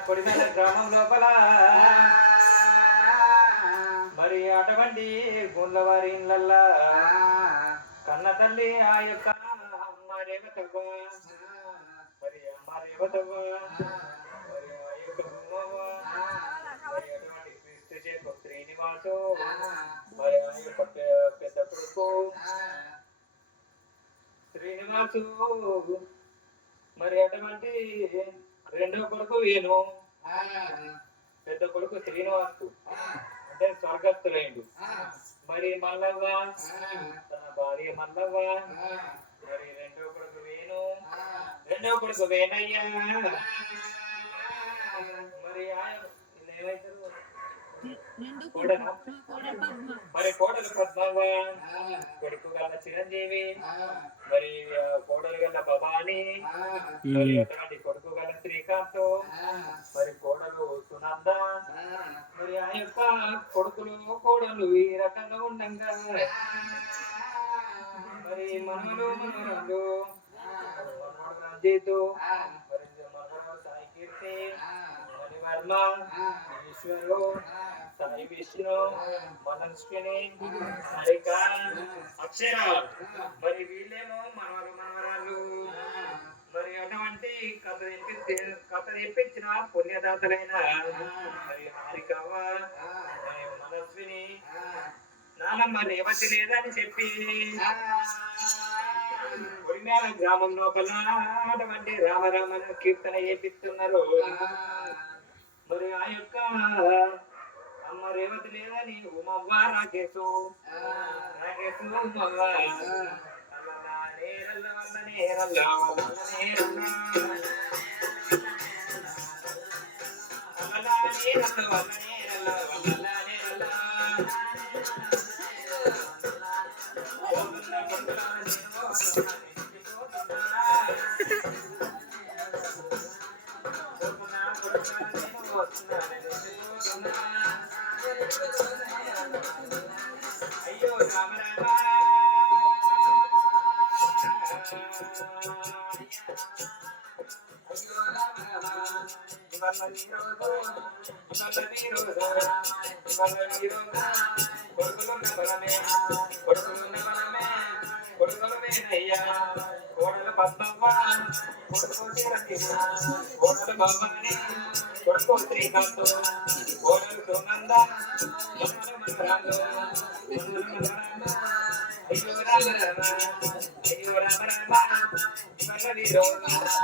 కొడిమేల గ్రామం లోపల. మరి అటువంటి గుండ్లవారి ఇళ్ళల్లా కన్న తల్లి ఆ యొక్క అమ్మ రేవతవ్వ మరి అమ్మ రేవతవ్వ మరి ఆ యొక్క మరి అటువంటి క్రీస్తు చేప శ్రీనివాసు? మరి ఆ యొక్క పెద్ద కొడుకు? శ్రీనివాసు? మరి అటువంటి రెండో కొడుకు వేణు. పెద్ద కొడుకు శ్రీనివాసు. అంటే స్వర్గస్థులైండు. మరి మల్లవ్వ? తన భార్య మల్లవ్వ. మరి రెండో కొడుకు వేణు. రెండో కొడుకు వేణయ్య. మరి ఆయన ఏమైతారు కోడలు. మరి కోడలు పద్మవ్వ. కొడుకు గల చిరంజీవి. మరి కోడలు గల భవాని మరి అటువంటి కొడుకు గల శ్రీకాంత్ మరి కోడలు సునంద మరి ఆ యొక్క కొడుకులు కోడలు ఈ రకంగా ఉండగా. మరి మనవలు మనవరాలు మనవడు రంజిత్ మరి మనవరాలు సాయి కీర్తి మరి వర్మ ఈశ్వరు సాయి విష్ణు మనస్విని హరిక అక్షర మరి వీళ్ళేమో మనవలు మనవరాలు అటువంటి కథ తెప్పించి కథ తెప్పించిన పుణ్యదాతలైన మరి హారికవ్వ మరి మనస్విని నానమ్మ రేవతి లేదని చెప్పి ఉరిమేల గ్రామం లోపల అటువంటి రామరామను కీర్తన చేపిస్తున్నారు. మరి ఆ యొక్క అమ్మ రేవతి లేదని ఉమవ్వ రాకేశు రాకేశు ఉమవ్వ. అయ్యో రామ రామ. కొడుకులున్న బలమే కొడుకులున్న బలమే కొడుకులమేనయ్యా కోడలు పద్మవ్వ కొడుకు చిరంజీవి కోడలు కొడుకు శ్రీకాంత్ కోడలు సునంద అయ్యో రామ రామ అయ్యో రామ రామ